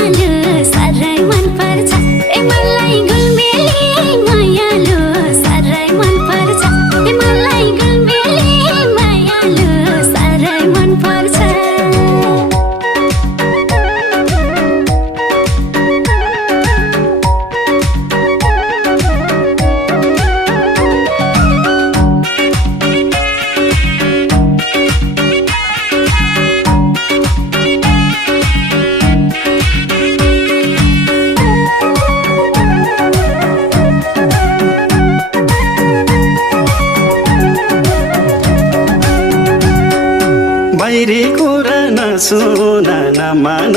मायालु साह्रै मन पर्छ ए मलाई गुलबेली मायालु साह्रै मन पर्छ ए मलाई गुलबेली मायालु साह्रै मन पर्छ बाहिरी कुरा नसुन नमान